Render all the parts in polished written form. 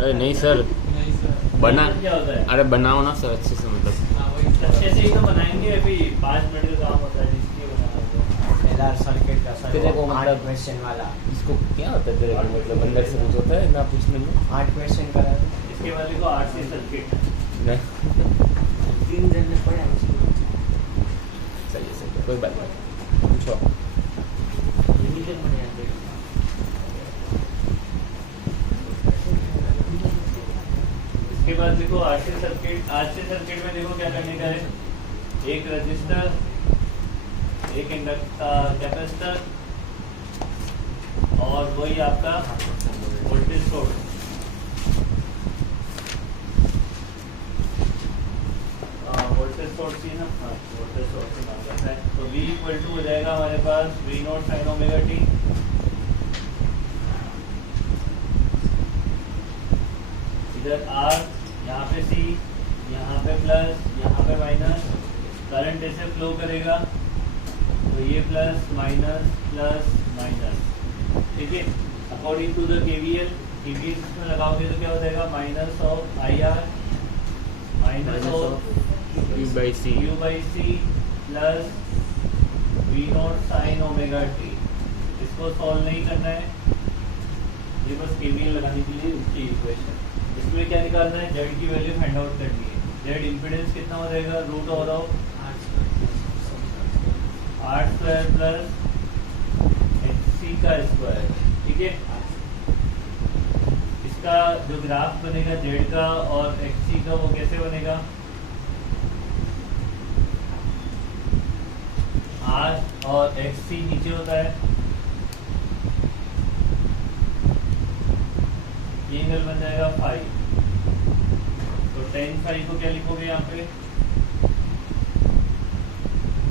अरे नहीं सर, बना क्या होता है? अरे बनाओ ना सर अच्छे से, मतलब अच्छे से ही तो बनाएंगे, अभी 5 मिनट का काम होता है इसलिए बनाना एलआर सर्किट का सर तेरे को वो मतलब- 8 क्वेश्चन वाला इसको क्या होता है तेरे को, मतलब अंदर से कुछ होता है ना पूछने में? 8 क्वेश्चन करा इसके बाद देखो RC सर्किट। नहीं 3 जन ने पढ़ा उसको सही है, कोई बात नहीं, पूछो। रिवीजन में याद है इसके बाद देखो RC सर्किट में देखो क्या करने का है, एक रजिस्टर, एक कैपेसिटर और वही आपका वोल्टेज सोर्स। वोल्टेज सोर्स ही ना, हाँ वोल्टेज सोर्स ही नाम रहता है। तो V इक्वल टू हो जाएगा हमारे पास V0 sin ओमेगा t, इधर R, यहाँ पे C, यहाँ पे प्लस, यहाँ पे माइनस, करंट ऐसे फ्लो करेगा तो ये प्लस माइनस, ठीक है। अकॉर्डिंग टू द KVL में लगाओगे तो क्या हो जाएगा, minus of IR minus of Q/C Q/C plus V0 sin omega t। इसको सॉल्व नहीं करना है, ये बस KVL लगाने के लिए उसकी इक्वेशन। इसमें क्या निकालना है, Z की वैल्यू फाइंड आउट करनी है। Z इम्पीडेंस कितना हो जाएगा, root over of R square plus HC का स्क्वायर, ठीक है। इसका जो ग्राफ बनेगा Z का और HC का, वो कैसे बनेगा, R और HC नीचे होता है, ये एंगल बन जाएगा फाई। तो tan फाई को क्या लिखोगे यहाँ पे,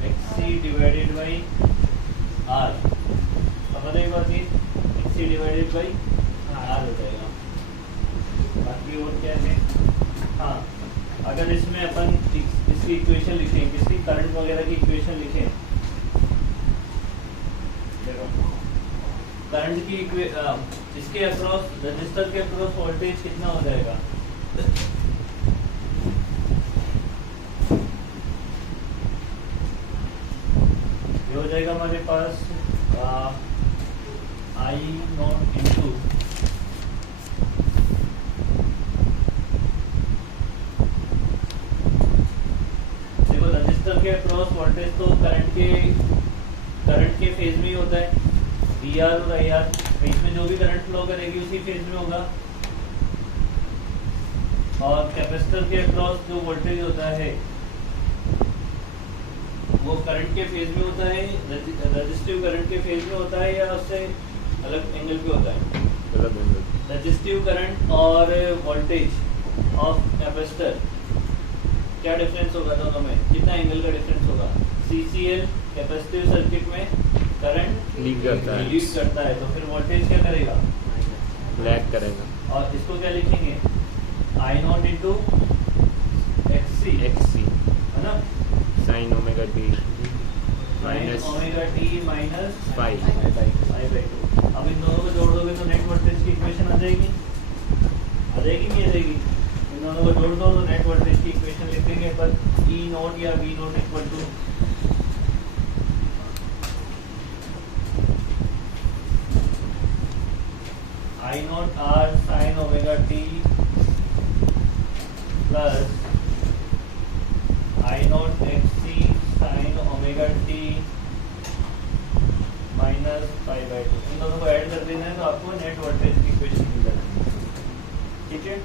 XC डिवाइडेड बाई R। अब बताइए बात ये, XC डिवाइडेड बाई R हो जाएगा। बाकी और क्या है, हाँ अगर इसमें अपन इसकी इक्वेशन लिखें, किसकी, करंट वगैरह की इक्वेशन लिखें, करंट की इसके अक्रॉस, रजिस्टर के अक्रॉस वोल्टेज कितना हो जाएगा, ये हो जाएगा हमारे पास I0 इंटू देखो रजिस्टर के अक्रॉस वोल्टेज तो करंट के फेज में ही होता है, VR और IR, इसमें जो भी करंट फ्लो करेगी उसी फेज में होगा। और कैपेसिटर के अक्रॉस जो वोल्टेज होता है वो करंट के फेज में होता है, रजिस्टिव करंट के फेज में होता है, या उससे अलग एंगल पे होता है। रजिस्टिव करंट और वोल्टेज ऑफ कैपेसिटर क्या डिफरेंस होगा दोनों में, कितना एंगल का डिफरेंस होगा। CCL कैपेसिटिव सर्किट में करंट लीड करता है, तो फिर वोल्टेज क्या करेगा, लैग करेगा। और इसको क्या लिखेंगे, I0 इंटू XC, है ना, sin omega t sin omega t minus pi. I/2। अब इन दोनों को जोड़ दोगे तो नेट वोल्टेज की इक्वेशन आ जाएगी, नहीं आ जाएगी। इन दोनों को जोड़ दो तो नेट वोल्टेज की इक्वेशन लिख देंगे पर E0 या V0 equal to I0 R sin omega t plus I0 XC sin omega t minus पाई/2। इन दोनों को ऐड कर देना है तो आपको नेट वोल्टेज की इक्वेशन मिल जाएगी, ठीक है।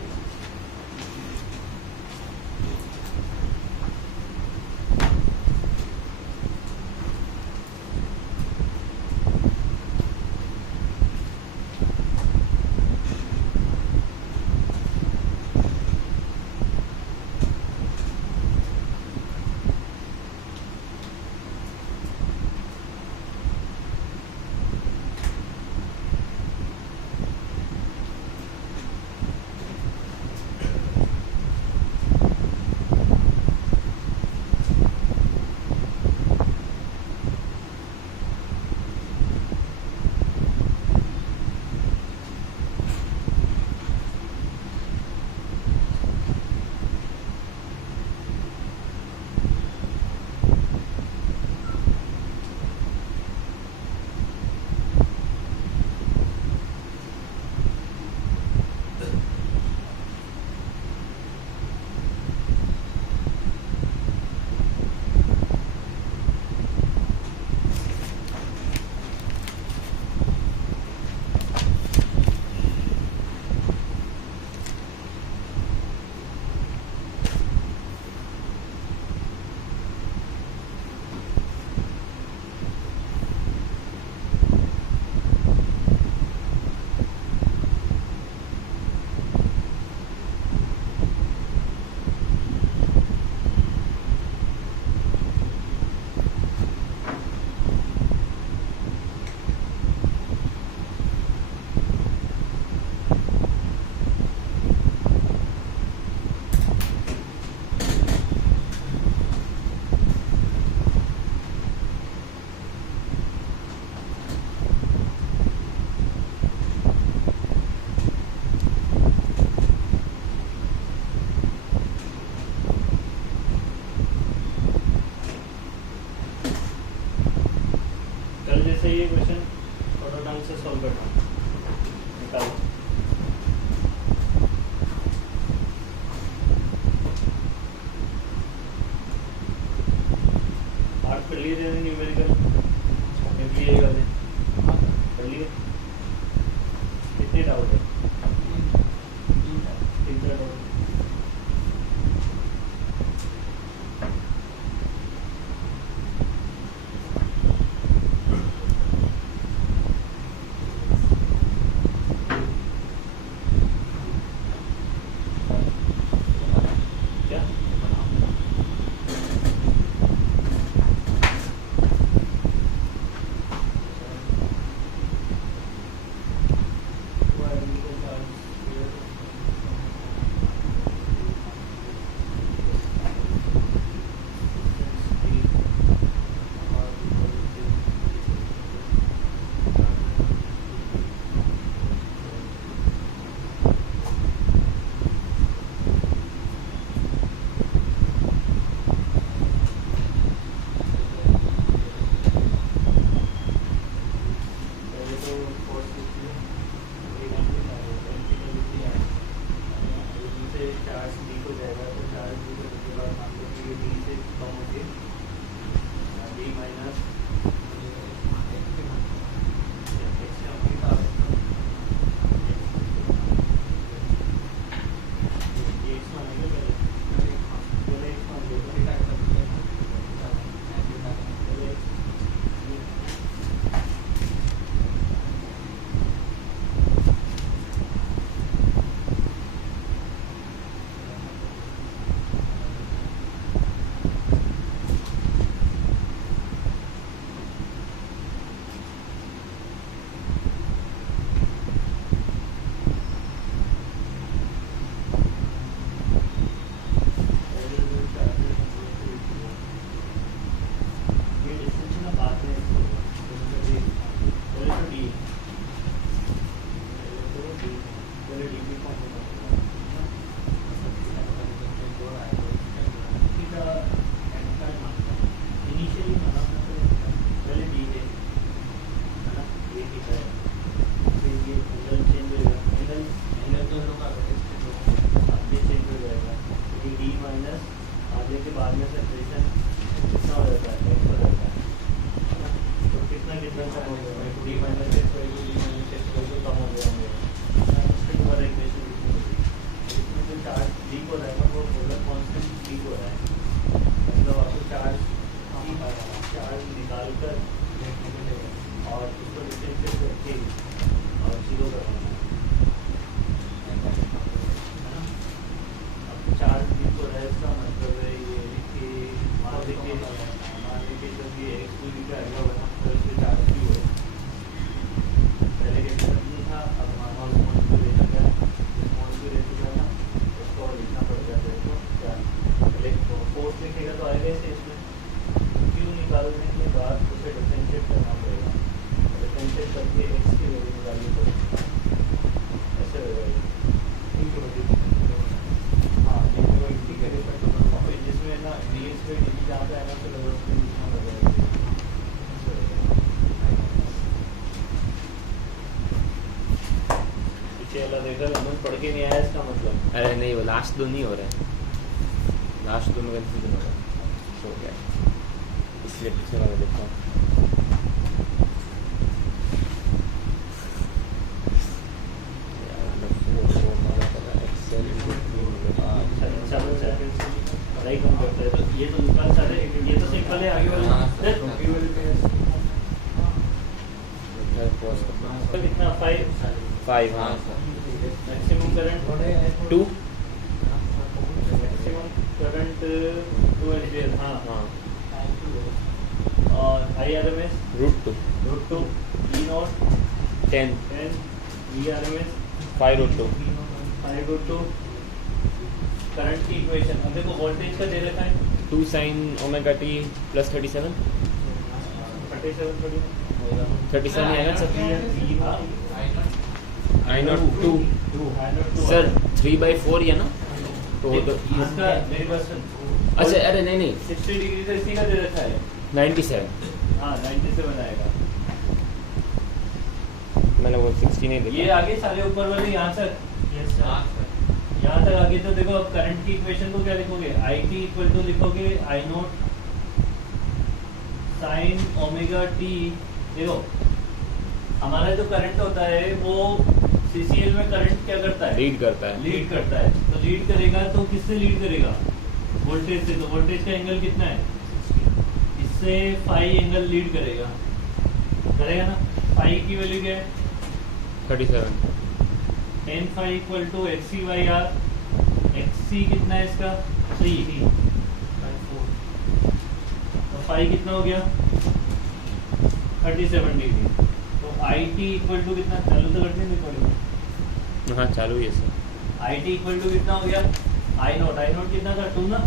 हो जाएगा तो चार्ज डी करने के बाद मान लो कि ये डी से कम होगी डी माइनस पढ़ के नहीं आया इसका मतलब। अरे नहीं, वो लास्ट दो नहीं हो रहे हैं, लास्ट दो में कंफ्यूजन हो रहा है, सो गया इसलिए पीछे वाला देखता हूँ। नहीं कम करता है तो ये तो दुकान सारे ये तो सिंपल है आगे वाला कितना 5 हाँ maximum current 2 maximum current 2 ampere हाँ हाँ और IRMS √2 √2 E not 10 VRMS 5√2 5√2 current की इक्वेशन अब देखो वोल्टेज का दे रखा है 2 sin omega t plus 37 37 ही आएगा सर। I0 2 सर 3/4 है ना तो इसका मेरे पास अच्छा अरे नहीं 60 डिग्री से इसी का दे रखा है 97 हाँ 97 आएगा। मैंने वो 60 नहीं देखा। ये आगे सारे ऊपर वाले यहाँ तक यहाँ तक आगे तो देखो अब करंट की इक्वेशन को क्या लिखोगे IT इक्वल टू लिखोगे I0 sin ओमेगा t। देखो हमारा जो करंट होता है वो CCL में करंट क्या करता है लीड करता है तो लीड करेगा तो किससे लीड करेगा वोल्टेज से। तो वोल्टेज का एंगल कितना है इससे फाई एंगल लीड करेगा ना। फाई की वैल्यू क्या है 37 tan phi equal to XC/R। XC कितना है इसका 3 तो फाई कितना हो गया 37 डिग्री। तो IT इक्वल टू कितना चालू तो करते हैं रिकॉर्डिंग हाँ चालू ही है सर। IT इक्वल टू कितना हो गया I0 कितना था 2 ना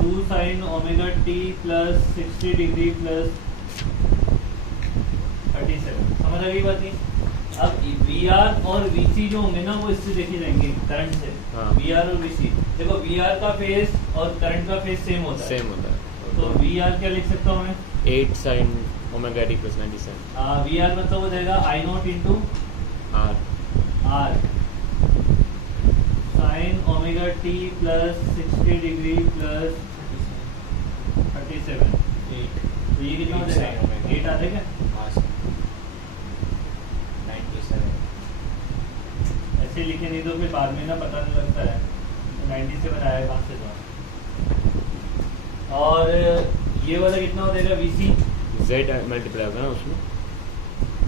2 sin omega t plus 60 degree plus 37 समझ आ गई बात नहीं। अब VR और VC जो होंगे ना वो इससे देखे जाएंगे करंट से। हाँ। VR और VC देखो VR का फेस और करंट का फेस सेम होता है तो VR क्या लिख सकता हूँ मैं 8 sin omega t plus 97 VR मतलब हो जाएगा I0 into R R t plus 60 degree plus 37, तो ये कितना हो जाएगा? 8 आ जाएगा। ऐसे लिखे नहीं तो फिर बाद में ना पता नहीं लगता है, तो 97 आया कहाँ से था। और ये वाला कितना हो जाएगा? VC Z मल्टीप्लाई होगा ना उसमें,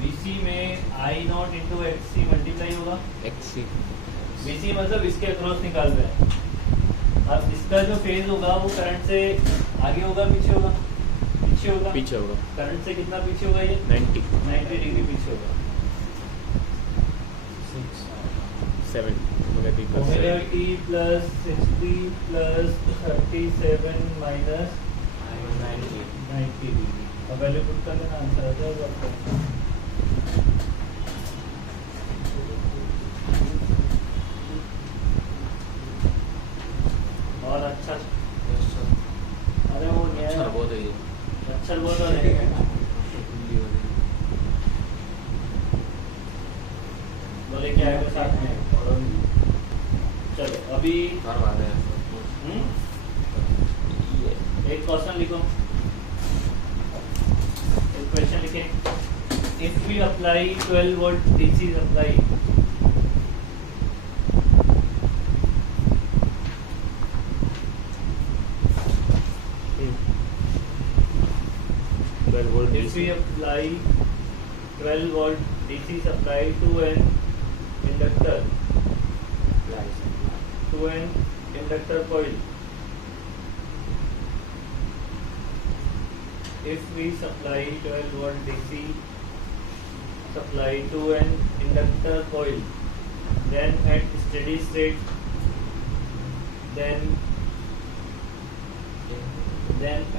VC में I not into XC multiply होगा। XC VC मतलब इसके अक्रॉस निकाल रहे हैं। अब इसका जो फेज होगा वो करंट से आगे होगा पीछे होगा? पीछे होगा। पीछे होगा, करंट से कितना पीछे होगा? ये 90 डिग्री पीछे होगा। 7 मगर ठीक ओमेगा है। t plus 60 plus 37 minus 90 degree. अब पहले पुट कर देना, आंसर आ जाएगा आपका। और अच्छा, अरे वो अच्छा बहुत है ये, अच्छा बहुत हो जाएगा। बोले क्या है वो साथ में? चलो अभी एक क्वेश्चन लिखो, एक क्वेश्चन लिखे। If we apply 12 volt DC supply, if we apply 12 volt DC supply to an inductor, coil. If we supply 12 volt DC supply to an inductor coil, then at steady state, then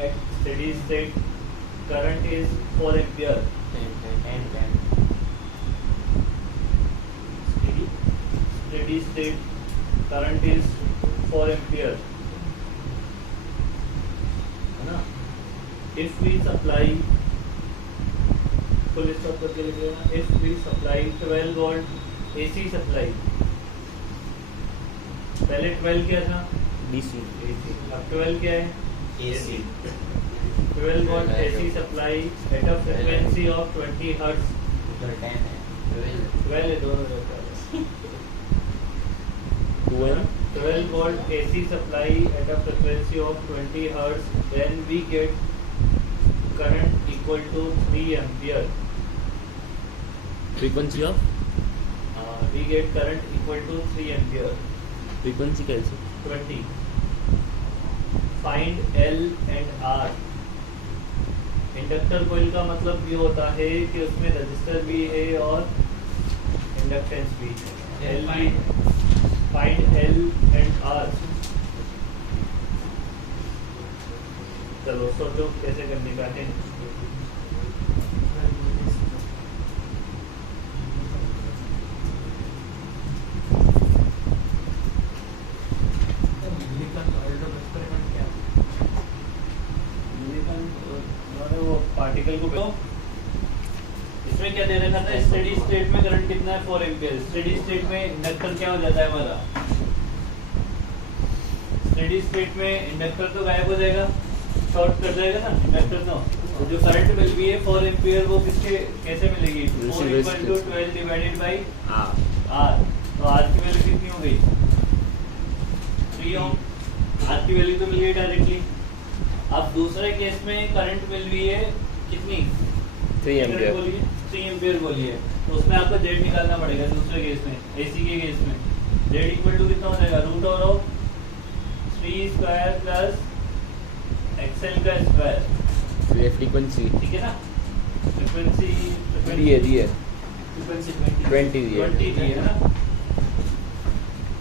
at steady state current is 4 ampere. Steady state current is 4 ampere, है ना? If we supply, full stop करके लिख लेना। If we supply 12 volt AC supply, पहले 12 क्या था? DC अब 12 क्या है? AC। 12 volt AC supply at a frequency of 20 hertz. 12 है, दोनों होता है। 12 volt AC supply at a frequency of 20 hertz, then we get current equal to 3 ampere. frequency of We get current equal to 3 ampere. frequency कैसे? 20. Find L and R. Inductor coil का मतलब ये होता है कि उसमें रजिस्टर भी है और इंडक्टेंस भी है। L भी, फाइंड L एंड R। चलो सोचो कैसे करने का है। पार्टिकल को इसमें क्या दे रखा था? स्टेडी स्टेट में करंट कितना है? 4 एम्पियर। स्टेडी स्टेट में इंडक्टर क्या हो जाता है हमारा? स्टेडी स्टेट में इंडक्टर तो गायब हो जाएगा, शॉर्ट कर जाएगा ना इंडक्टर। तो जो करंट मिल रही है 4 एम्पियर वो किसके कैसे मिलेगी? 4 = 12 डिवाइडेड बाई R। तो R की वैल्यू कितनी हो गई? 3 ओम। R की वैल्यू तो मिल गई डायरेक्टली। अब दूसरे केस में करंट मिल रही है कितनी? 3 एम्पियर बोलिए, 3 एम्पियर बोलिए। तो उसमें आपको Z निकालना पड़ेगा दूसरे केस में, AC के केस में। Z इक्वल टू कितना हो जाएगा? Root over of 3 square plus XL का स्क्वायर। ये फ्रीक्वेंसी ठीक है ना? फ्रीक्वेंसी दी है फ्रीक्वेंसी 20 दी है ना?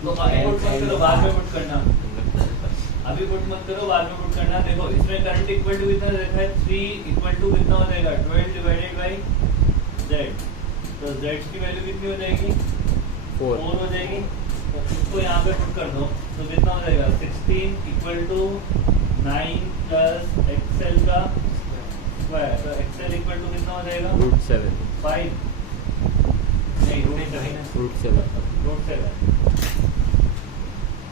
तो अभी पुट मत करो, बाद में पुट करना। अभी पुट मत करो, बाद में पुट करना। देखो इसमें करंट इक्वल टू कितना देखा है? 3 इक्वल टू कितना हो जाएगा? 12 डिवाइडेड बाई Z। तो Z की वैल्यू कितनी हो जाएगी? 4 हो जाएगी। तो इसको यहाँ पे पुट कर दो तो कितना हो जाएगा? 16 इक्वल टू 9 प्लस XL का स्क्वायर। तो XL इक्वल टू कितना हो जाएगा? √7 5 नहीं √7 √7 √7।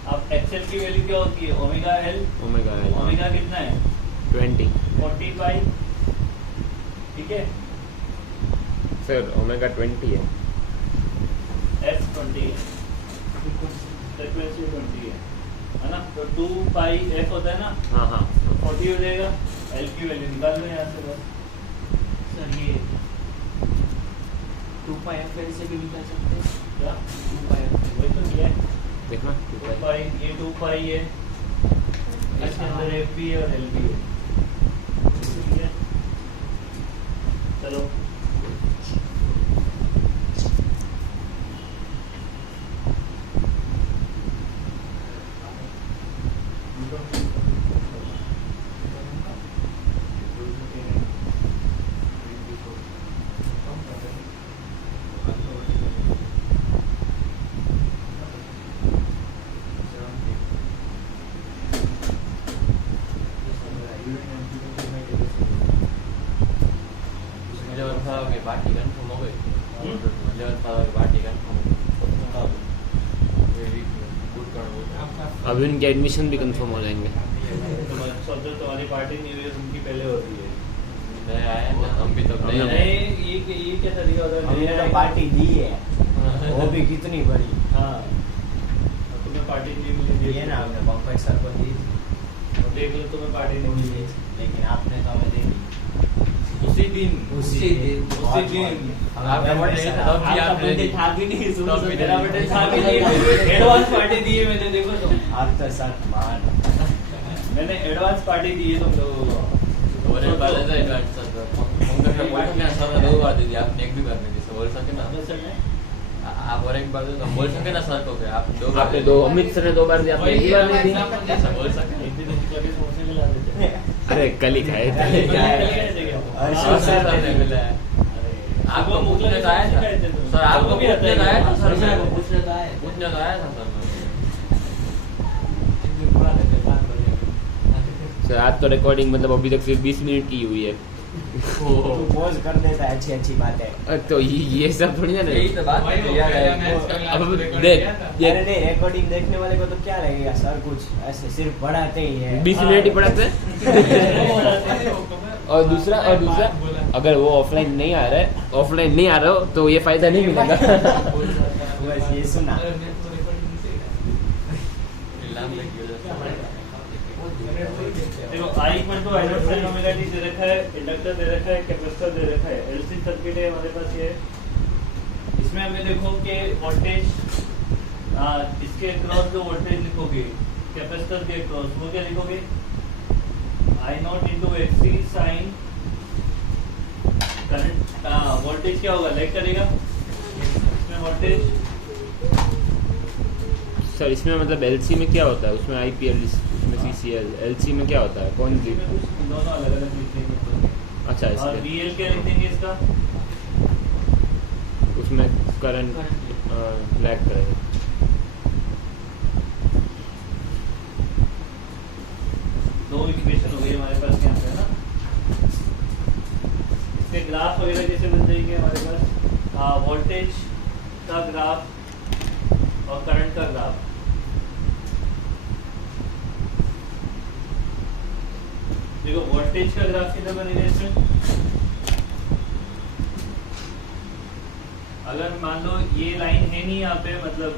अब एक्सएल की वैल्यू क्या होती है? Omega L. Omega L omega कितना है? 20 45। ठीक है, सर ओमेगा 20 है। एफ 20 है, फ्रीक्वेंसी 20 है ना? तो 2 पाई एफ होता है ना, हाँ हाँ तो 40 हो जाएगा। एल की वैल्यू निकाल लो यहाँ से बस। सर ये 2πf से भी निकाल सकते हैं। क्या 2πf वही तो किया है, देखना 2 पाई, ये 2 पाई है, इसके अंदर एफ भी है और एल भी है। ठीक है, चलो पार्टी कंफर्म हो गई। अब इनके एडमिशन भी कंफर्म हो जाएंगे। सोचो तुम्हारी पार्टी नहीं हुई, उनकी पहले हो रही है। नए आए हैं ना, हम भी तो नए हम- आए। नहीं, ये क्या तरीका होता है? हमने नया तो है। पार्टी दी है, वो भी कितनी बड़ी। हाँ, और तुम्हें पार्टी नहीं मिली, ये ना हमने पंकज सर को दी, और देख लो तुम्हें पार्टी नहीं मिली। लेकिन आपने तो हमें दे दी उसी दिन उसी दिन। आपका बर्थडे था, तब भी आपने दी। था भी नहीं, सुबह तब भी मेरा नहीं। बर्थडे था भी नहीं, एडवांस पार्टी दी है मैंने। देखो तुम, आप तो सर मान। मैंने एडवांस पार्टी दी है तुम लोगों को। और एक बार ऐसा एडवांस सर पंकज सर बोल सकते हैं, सर ने 2 बार दे दिया, आपने 1 भी बार नहीं दी। सर बोल सके ना, अपने सर ने आप और 1 बार दे तो बोल सके ना सर को कि आप 2 बार आपने 2, अमित सर ने 2 बार दिया, आपने 1 बार नहीं दी। ऐसा बोल सके। एक दिन उनके लगे समोसे खिला देते हैं। अरे कल ही खाए थे। क्या है? अरे सर सर ने मिला है। आपको पूछने तो आया था सर, आपको पूछने तो आया था सर, मेरे को पूछने तो आया था सर। सर आज तो रिकॉर्डिंग मतलब अभी तक सिर्फ 20 मिनट की हुई है। तू पॉज कर देता है अच्छी बातें। तो ये सब थोड़ी ना यही तो बात है यार। अब देख अरे नहीं, रिकॉर्डिंग देखने वाले को तो क्या लगेगा सर, कुछ ऐसे सिर्फ पढ़ाते ही है। 20 मिनट ही पढ़ाते हैं। और दूसरा अगर वो ऑफलाइन नहीं आ रहा हो तो ये फायदा नहीं मिलेगा। बस ये सुना। देखो I equal to I naught sine omega t दे रखा है, इंडक्टर दे रखा है, कैपेसिटर दे रखा है, एलसी सर्किट है हमारे पास ये। इसमें हमें देखो कि वोल्टेज, इसके अक्रॉस जो वोल्टेज लिखोगे कैपेसिटर के अक्रॉस, वो क्या लिखोगे? I naught into XC sine current. Voltage क्या होगा? लाइक करेगा इसमें वोल्टेज। सर इसमें मतलब एलसी में क्या होता है? उसमें आईपीएल, उसमें सीसीएल, एलसी में क्या होता है? कौन सी? इसमें कुछ दोनों अलग अलग लिखेंगे। अच्छा और इसमें वीएल क्या लिख देंगे इसका? उसमें करंट लैग करेगा। दो इक्वेशन हो गई हमारे पास यहाँ पे ना। इसके ग्राफ वगैरह कैसे बन जाएंगे हमारे पास? वोल्टेज का ग्राफ और करंट का ग्राफ। देखो वोल्टेज का ग्राफ किधर बनेगा इसमें? अगर मान लो ये लाइन है नहीं यहाँ पे, मतलब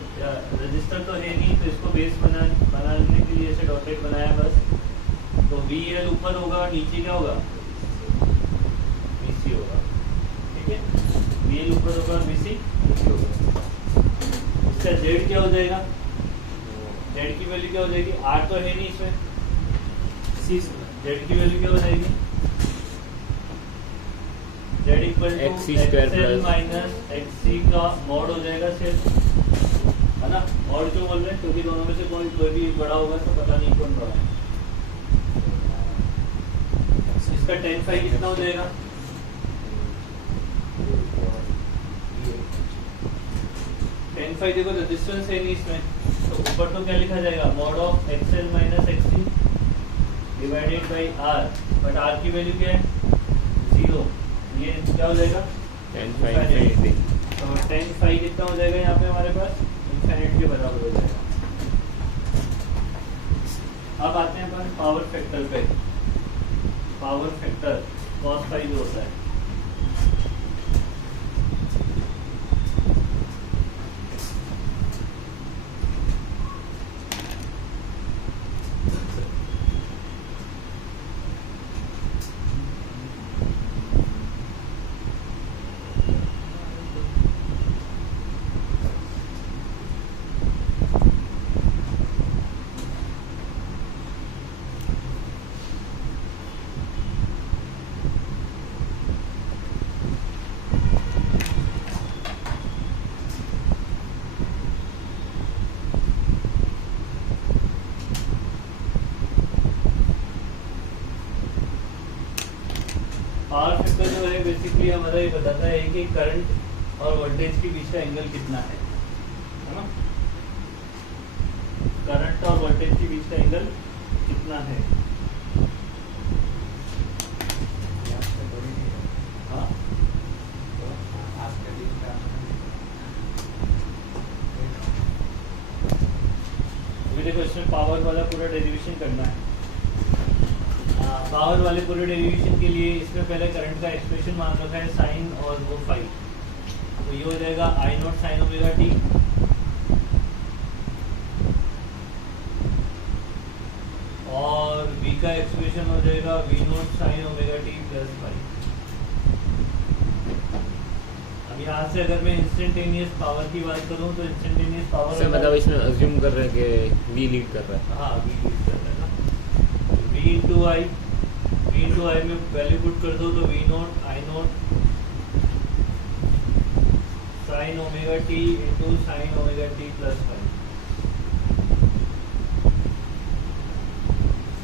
रजिस्टर तो है नहीं, तो इसको बेस बनाने के लिए ऐसे डॉटेड बनाया बस। तो VL ऊपर होगा और नीचे क्या होगा? VC होगा। ठीक है, VL ऊपर होगा और VC नीचे होगा। इसका Z क्या हो जाएगा? Z की वैल्यू क्या हो जाएगी? R तो है नहीं इसमें, Z की वैल्यू क्या हो जाएगी? Z equal to XC square XL plus minus XC का मॉड हो जाएगा सिर्फ, है ना? मॉड क्यों बोल रहे हैं? क्योंकि दोनों में से कोई भी बड़ा होगा तो पता नहीं कौन बड़ा है। इसका tan phi कितना हो जाएगा? tan phi देखो रेजिस्टेंस है नहीं इसमें, तो ऊपर तो क्या लिखा जाएगा? Mod of XL minus XC divided by R, but R की वैल्यू क्या है? 0। ये क्या हो जाएगा? 10 5 तो tan phi कितना हो जाएगा यहाँ पे हमारे पास? इनफिनिट के बराबर हो जाएगा। पावर फैक्टर पे, पावर फैक्टर cos फाई जो होता है, पावर फैक्टर जो है बेसिकली हमारा ये बताता है कि करंट और वोल्टेज के बीच का एंगल कितना है ना, करंट और वोल्टेज के बीच का एंगल कितना है। हाँ अभी देखो इसमें पावर वाला पूरा डेरिवेशन करना है। पावर वाले पूरे डेरिवेशन के लिए इसमें पहले करंट का एक्सप्रेशन मान रखा है साइन और वो फाई, तो ये हो जाएगा I naught sine omega T और v का एक्सप्रेशन हो जाएगा v naught sine omega T plus phi. अब यहाँ से अगर मैं इंस्टेंटेनियस पावर की बात करूँ तो इंस्टेंटेनियस पावर मतलब इसमें अज्यूम कर रहे हैं कि v लीड कर रहा है। हाँ v लीड कर रहा है ना, v इंटू आई में वैल्यू पुट कर दो तो V naught I naught sine omega T into sine omega T plus five.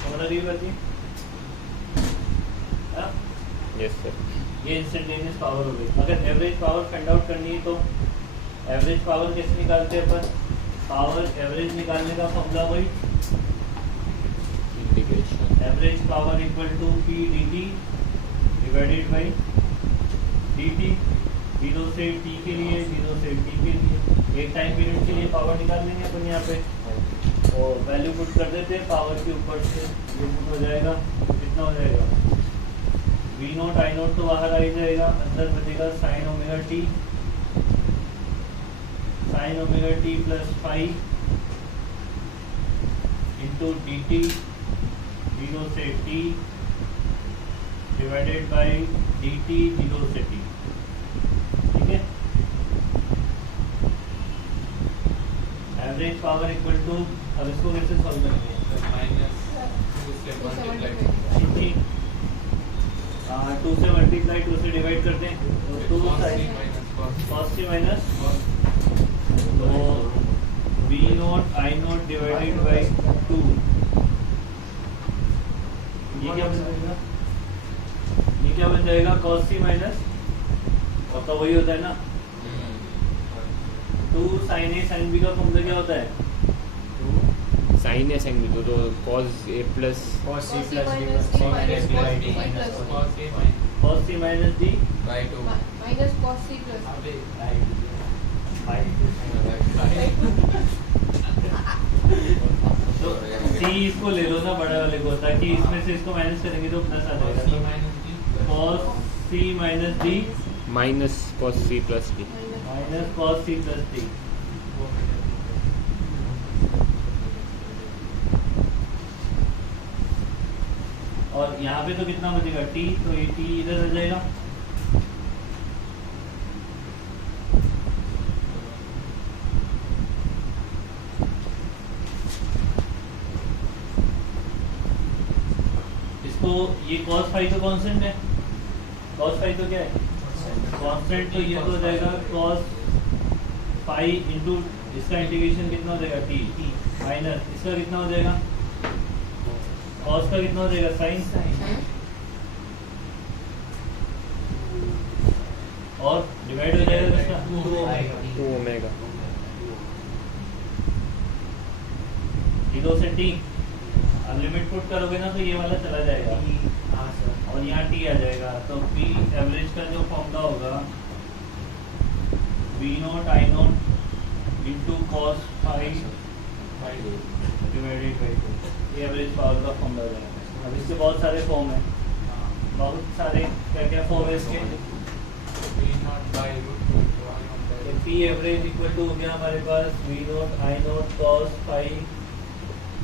समझ रही बात ये? Yes sir. ये इंस्टेंटेनियस पावर हो गई। अगर एवरेज पावर फाइंड आउट करनी है तो एवरेज पावर कैसे निकालते हैं अपन? पावर एवरेज निकालने का फॉर्मूला वही average power equal to P D T divided by D T, 0 से t के लिए 0 से t के लिए एक टाइम पीरियड के लिए पावर निकाल लेंगे अपन यहाँ पे और वैल्यू पुट कर देते हैं पावर के ऊपर से, ये पुट हो जाएगा कितना हो जाएगा v नॉट आई नॉट तो बाहर आ ही जाएगा, अंदर बचेगा sign omega T plus five into D T 0 से t divided by D T 0 से t। ठीक है, एवरेज पावर इक्वल टू, अब इसको कैसे सॉल्व करेंगे? टू से मल्टीप्लाई 2 से डिवाइड करते हैं तो 2 cos t माइनस तो v naught I not divided by 2, ये क्या बन जाएगा? ये क्या बन जाएगा? cos c माइनस और तो वही होता है ना 2 sin a sin b का फॉर्मूला क्या होता है? साइन ए साइन बी तो cos a plus cos c plus b minus cos c minus d by 2 minus cos c plus तो c इसको ले लो ना बड़े वाले को, ताकि इसमें से इसको माइनस करेंगे तो प्लस आ जाएगा। cos c minus d minus cos c plus d minus cos c plus d। और यहाँ पे तो कितना बचेगा t, तो ये t इधर आ जाएगा। इसको ये cos फाई तो कांस्टेंट है, cos फाई तो क्या है कांस्टेंट, तो ये तो हो जाएगा cos फाई इंटू इसका इंटीग्रेशन कितना हो जाएगा t माइनस इसका कितना हो जाएगा cos का कितना हो जाएगा साइन और डिवाइड हो जाएगा इसका 2 ओमेगा 0 से t। अब लिमिट पुट करोगे ना तो ये वाला चला जाएगा और यहाँ t आ जाएगा, तो p एवरेज का जो फॉर्मूला होगा v naught I naught into cos phi divided by 2, ये एवरेज पावर का फॉर्मूला हो जाएगा। अब इसके बहुत सारे फॉर्म हैं, बहुत सारे क्या क्या फॉर्म है इसके। पी एवरेज इक्वल टू हो गया हमारे पास V naught I naught cos phi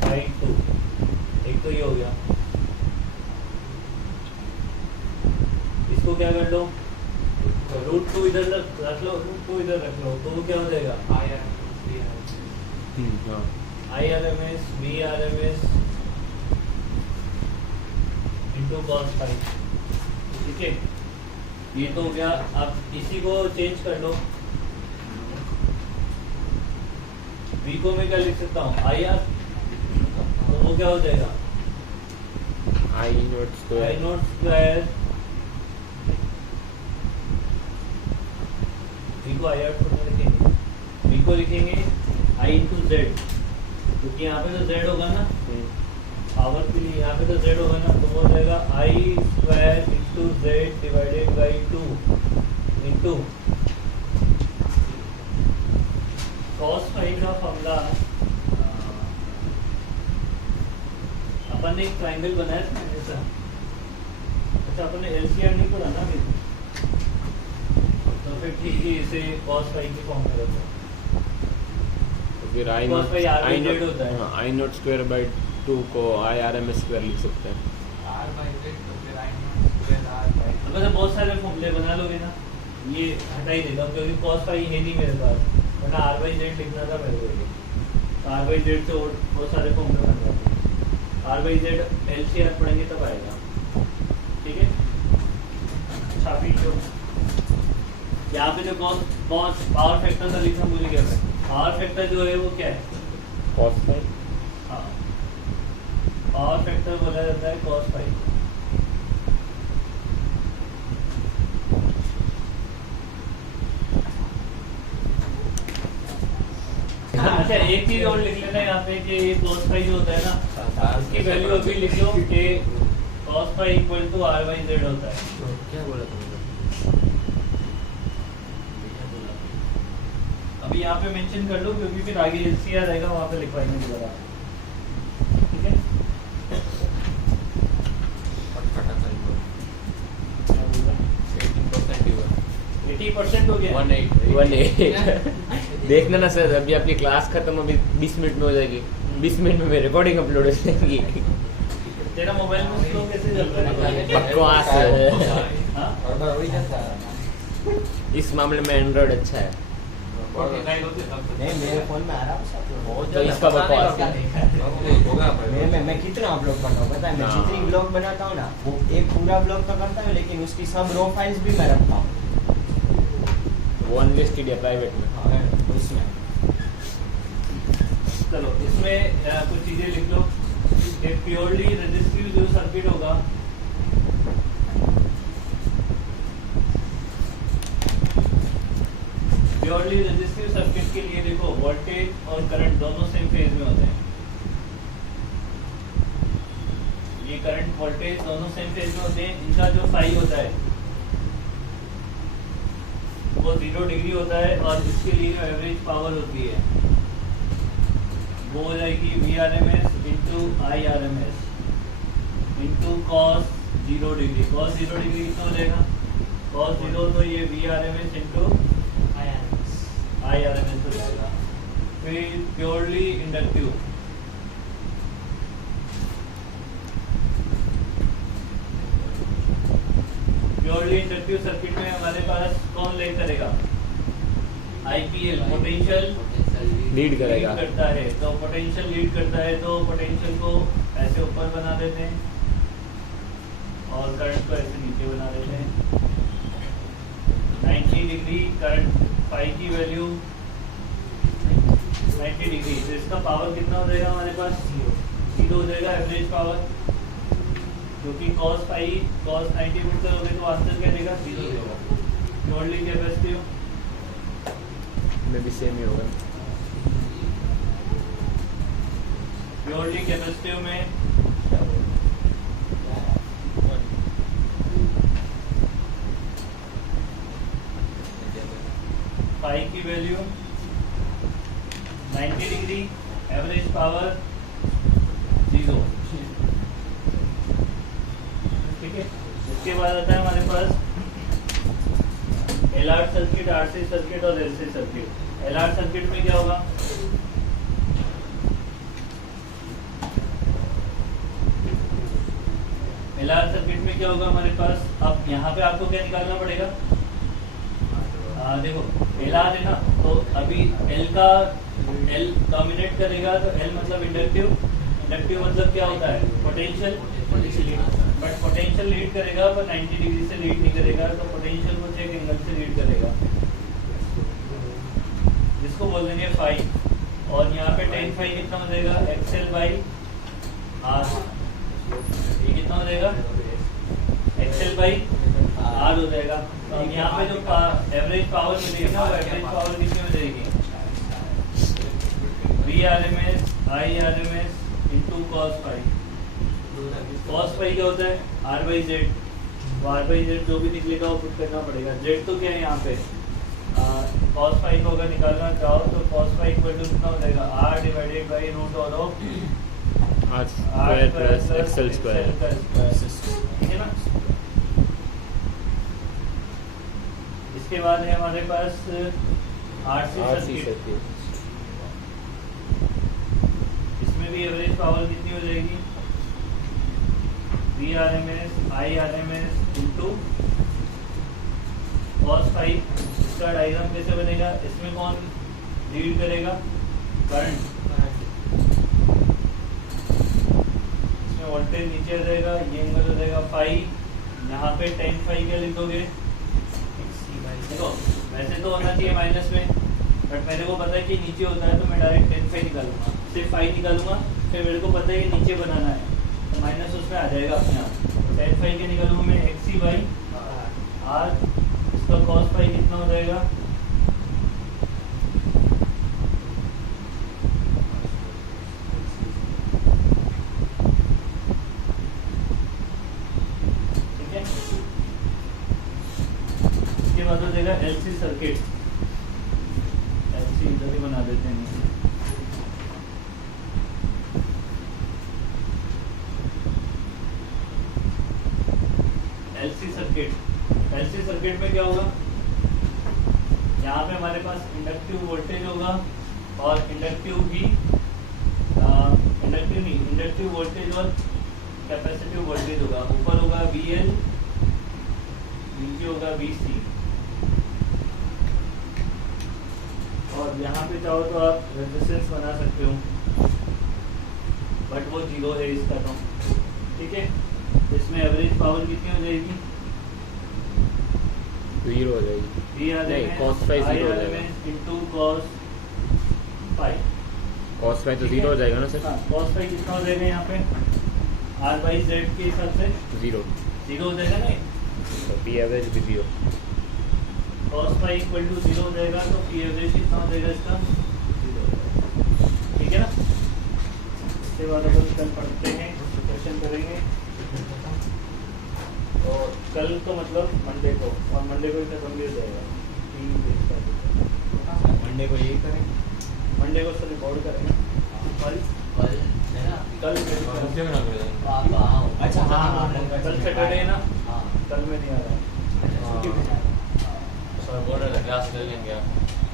by 2, एक तो ये हो गया। इसको क्या कर लो, √2 इधर रख लो, √2 इधर रख लो, तो वो क्या हो जाएगा IRMS VRMS into cos phi. ठीक है, ये तो हो गया। अब इसी को चेंज कर लो, V को मैं क्या लिख सकता हूँ IR, तो वो क्या हो जाएगा I नोट स्क्वायर V को IR थोड़ा लिखेंगे, V को लिखेंगे I इंटू Z, क्योंकि यहाँ पे तो Z होगा ना पावर के लिए, यहाँ पे तो Z होगा ना, तो वो हो जाएगा I स्क्वायर इंटू Z डिवाइडेड बाई 2 इंटू कॉस फाई का फॉर्मूला। अपन ने एक ट्राइंगल बनाया था ऐसा, अच्छा अपन ने LCR नहीं पढ़ा ना अभी, तो फिर ठीक है, इसे कॉस फाई के फॉर्म में रखो, तो फिर I Cos phi R by Z होता है। I नोट स्क्वायर बाई 2 को IRMS स्क्वायर लिख सकते हैं। अब तो बहुत सारे फॉर्मूले बना लोगे ना, ये हटा ही देता हूँ क्योंकि कॉस फाई है नहीं मेरे पास, वरना R by Z लिखना था मेरे को, तो R by Z से और बहुत सारे फॉर्मूले बन जाते हैं। R by Z LCR पढ़ेंगे तब आएगा। ठीक है, अच्छा अभी जो यहाँ पे जो कॉस पावर फैक्टर का लिखना भूल गया मैं, पावर फैक्टर जो है वो क्या है, कॉस फाई। हाँ, पावर फैक्टर बोला जाता है कॉस फाई। अच्छा एक चीज और लिख लेना है यहाँ पे कि cos फाई जो होता है ना, इसकी वैल्यू अभी लिख लो कि cos phi equal to R by Z होता है। क्या बोला तुमने? अभी यहाँ पे मेंशन कर लो क्योंकि फिर आगे LCR रहेगा, वहाँ पे लिखवाएंगे दोबारा। ठीक है, क्या बोल रहा है? 80% हो गया। 18 देखना ना सर, अभी आपकी क्लास खत्म, अभी 20 मिनट में हो जाएगी, 20 मिनट में रिकॉर्डिंग अपलोड हो जाएगी। तेरा मोबाइल में स्लो कैसे चल रहा है? बकवास है। हाँ? इस मामले में एंड्रॉइड अच्छा है, नहीं मेरे फोन में आ रहा है तो इसका बकवास है। मैं कितना अपलोड करता हूँ पता है, मैं जितनी ब्लॉग बनाता हूँ ना, वो एक पूरा ब्लॉग तो करता हूँ, लेकिन उसकी सब रो फाइल्स भी मैं रखता हूँ वो अनलिस्टेड या प्राइवेट में। उसमें। चलो इसमें कुछ चीजें लिख लो। एक प्योरली रेजिस्टिव जो सर्किट होगा, प्योरली रेजिस्टिव सर्किट के लिए देखो वोल्टेज और करंट दोनों सेम फेज में होते हैं। ये करंट वोल्टेज दोनों सेम फेज में होते हैं। इनका जो फाई होता है वो 0 डिग्री होता है, और इसके लिए जो एवरेज पावर होती है वो हो जाएगी VRMS into IRMS into cos 0 degree. Cos 0 degree कितना हो जाएगा, कॉस 0 तो ये VRMS इंटू IRMS हो जाएगा। फिर purely inductive, purely inductive circuit में हमारे पास कौन लीड करेगा, IPL पोटेंशियल लीड करेगा। करता है, तो पोटेंशियल लीड करता है, तो पोटेंशियल को ऐसे ऊपर बना देते हैं और करंट को ऐसे नीचे बना देते हैं। 90 डिग्री करंट फाई की वैल्यू 90 डिग्री, तो इसका पावर कितना हो जाएगा हमारे पास, 0 हो जाएगा एवरेज पावर, क्योंकि cos फाई cos 90 पुट करोगे तो आंसर क्या देगा, 0 देगा। प्योरली कैपेसिटिव में भी सेम ही होगा। प्योरली कैपेसिटिव में फाई की वैल्यू 90 डिग्री एवरेज पावर 0, ठीक है। इसके बाद आता है हमारे पास LR सर्किट, RC सर्किट और LC सर्किट। LR सर्किट में क्या होगा, LR सर्किट में क्या होगा हमारे पास, अब यहाँ पे आपको क्या निकालना पड़ेगा, देखो LR है ना, तो अभी L डोमिनेट करेगा, तो L मतलब इंडक्टिव, इंडक्टिव मतलब क्या होता है, पोटेंशियल, बट पोटेंशियल लीड करेगा पर 90 डिग्री से लीड नहीं करेगा, तो पोटेंशियल को एक एंगल से लीड करेगा, जिसको बोल देंगे फाई। और यहाँ पे tan फाई कितना हो जाएगा, XL बाई R, ये कितना हो जाएगा, XL बाई R हो जाएगा। तो यहाँ पे जो एवरेज पावर मिलेगी ना, वो एवरेज पावर कितनी हो जाएगी, VRMS IRMS into cos phi. cos phi क्या होता है, R बाई Z, वो R बाई Z जो भी निकलेगा वो पुट करना पड़ेगा। Z तो क्या है यहाँ पे, cos फाई को अगर निकालना चाहो तो cos फाई इक्वल टू कितना हो जाएगा, R divided by root of R square plus XL square, ठीक है ना। इसके बाद है हमारे पास RC सर्किट, इसमें भी एवरेज पावर कितनी हो जाएगी, VRMS IRMS into cos phi. इसका डायग्राम कैसे बनेगा, इसमें कौन लीड करेगा, करंट, इसमें वोल्टेज नीचे आ जाएगा, ये एंगल हो जाएगा फाई। यहाँ पे tan फाई क्या लिखोगे, देखो वैसे तो होना चाहिए माइनस में, बट मेरे को पता है कि नीचे होता है, तो मैं डायरेक्ट tan फाई निकालूंगा, सिर्फ फाई निकालूंगा, फिर मेरे को पता है कि नीचे बनाना है, तो माइनस उसमें आ जाएगा अपने आप। tan फाई के निकालूंगा मैं XC बाई R, इसका cos फाई कितना हो जाएगा, ठीक है। इसके बाद हो जाएगा LC सर्किट, LC इधर ही बना देते हैं। LC सर्किट में क्या होगा, यहाँ पे हमारे पास इंडक्टिव वोल्टेज होगा और इंडक्टिव वोल्टेज और कैपेसिटिव वोल्टेज होगा। ऊपर होगा VL, नीचे होगा VC, और यहाँ पे चाहो तो आप रेजिस्टेंस बना सकते हो, बट वो 0 है इसका तो, ठीक है। इसमें एवरेज पावर कितनी हो जाएगी, 0 हो जाएगी, नहीं cos फाई 0 हो जाएगा, into cos phi. cos phi तो 0 हो जाएगा ना सर, cos फाई कितना हो जाएगा यहाँ पे, R बाई Z के हिसाब से 0 हो जाएगा ना, तो P एवरेज भी 0, cos फाई इक्वल टू 0 हो जाएगा, तो P एवरेज कितना हो जाएगा इसका, 0 हो जाएगा, ठीक है ना। इसके बाद अपन कल पढ़ते हैं, क्वेश्चन करेंगे, और कल तो मतलब मंडे को, और मंडे को ही खत्म भी हो जाएगा, 3 दिन का। मंडे को यही करें, मंडे को सर रिकॉर्ड करेंगे, कल अच्छा हाँ कल सैटरडे है ना, हाँ कल में नहीं आ रहा है। सर बोल रहे थे क्लास कर लेंगे आप।